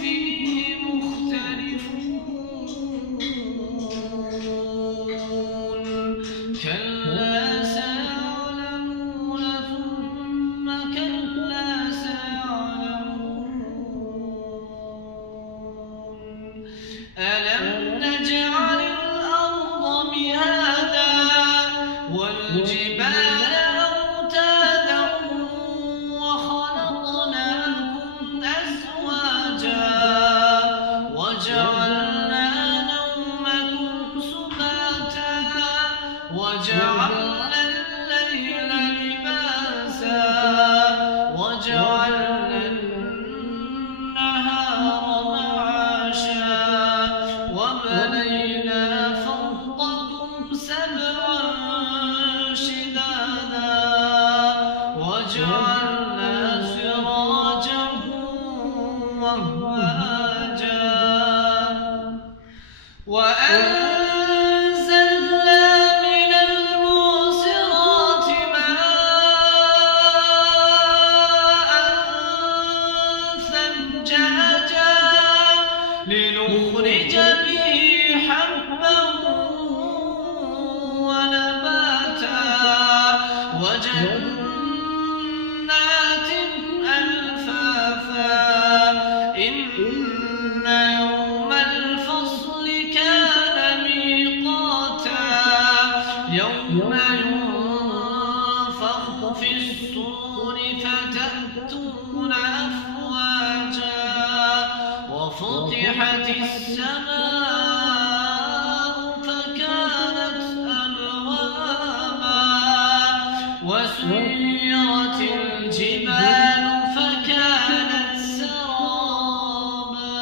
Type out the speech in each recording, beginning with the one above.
فيه مختلفون كلا سيعلمون ثم كلا سيعلمون ألم نجعل الأرض مهادا والجبال أوتادا وخلقناكم أزواجا وجعلنا نومكم سباتا وجعلنا الليل لباسا وجعلنا النهار معاشا وبنينا فوقكم سبعا شدادا وجعلنا سراجا وهاجا وأنزلنا من المعصرات ماء ثجاجا لنخرج به حبا ونباتا وجنات ألفافا إن يوم الفصل كان ميقاتا يوم ينفخ في الصور فتأتون أفواجا وفتحت السماء فكانت أبوابا وسيرت الجبال فكانت سرابا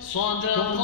صدق